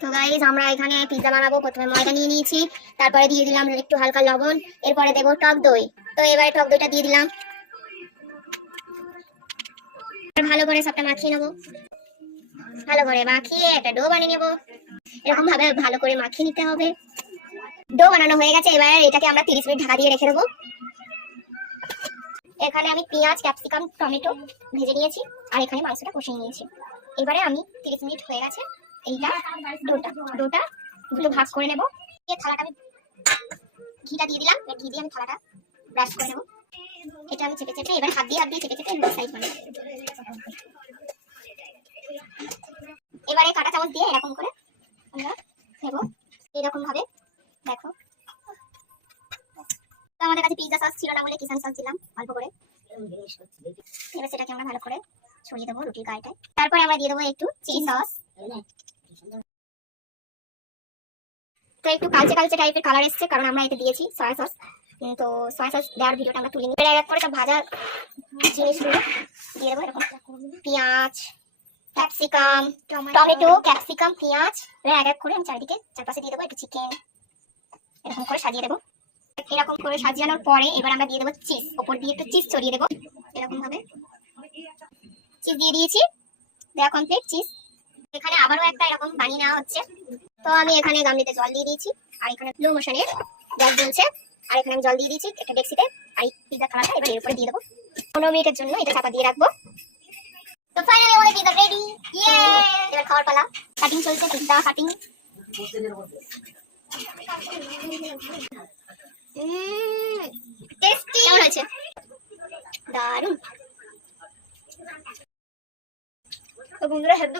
তো গাইস আমরা এখানে পিৎজা বানাবো। প্রথমে ময়দা নিয়ে নিয়েছি, তারপরে দিয়ে দিলাম একটু হালকা লবণ, এরপরে দেবো টক দই। তো এবারে টক দইটা দিয়ে দিলাম, ভালো করে সবটা মাখিয়ে নেবো। ভালো করে মাখিয়ে একটা ডো বানিয়ে নেবো। এরকম ভাবে ভালো করে মাখিয়ে নিতে হবে। ডো বানানো হয়ে গেছে, এবারে এটাকে আমরা 30 মিনিট ঢাকা দিয়ে রেখে দেবো। এখানে আমি পেঁয়াজ, ক্যাপসিকাম, টমেটো ভেজে নিয়েছি, আর এখানে মাংসটা কষিয়ে নিয়েছি। এবারে আমি 30 মিনিট হয়ে গেছে, এইটা ডোটা দুটো ভাগ করে নেব। থালাটা আমি ঘিটা দিয়ে দিলাম, ঘি দিয়ে আমি থালাটা ব্রাশ করে নেব। এটা আমি চেপে চেপে এবার হাত দিয়ে চেপে চেপে সাইজ বানাবো। এবারে কাঁটা চামচ দিয়ে এরকম করে আমরা নেব, এরকম ভাবে। দেখো, তো আমাদের কাছে পিৎজা সস ছিল না বলে কিষান সস দিলাম অল্প করে। এবার সেটাকে আমরা ভালো করে ছড়িয়ে দেবো রুটির গায়েটায়। তারপরে আমরা দিয়ে দেবো একটু চিলি সস। তো একটু কালচে কালচে টাইপের কালার এসছে, কারণ আমরা এতে দিয়েছি সয়া সস। তো সয়া সস দেওয়ার ভিডিওটা আমরা তুলে নিই। এক করে সব ভাজা জিনিসগুলো দিয়ে দেবো। এরকম পেঁয়াজ, ক্যাপসিকাম, টমেটো, ক্যাপসিকাম, পেঁয়াজ এক এক করে আমি চারিদিকে চারপাশে দিয়ে দেবো। একটু চিকেন এরকম করে সাজিয়ে দেবো। এরকম করে সাজানোর পরে এবার আমরা দিয়ে দেবো চিজ। ওপর দিয়ে একটু চিজ ছড়িয়ে দেবো এরকম ভাবে। চিজ দিয়ে দিয়েছি, দেওয়া কমপ্লিট চিজ। এখানে আবারও একটা এরকম বানিয়ে নেওয়া হচ্ছে। তো আমি এখানে গামলিতে জল দিয়ে দিয়েছি, আর এখানে স্লো মোশনে গ্যাস জ্বলছে, আর এখানে আমি জল দিয়ে দিয়েছি একটা ডেক্সিতে। আর এই পিৎজা থালাটা এবার এর উপরে দিয়ে দেবো। 15 মিনিটের জন্য এটা চাপা দিয়ে রাখবো। তো ফাইনালি আমাদের পিৎজা রেডি। ইয়ে, এবার খাওয়ার পালা। কাটিং চলছে, পিৎজা কাটিং। টেস্টি কেমন হয়েছে? দারুণ। তো বন্ধুরা হেল্প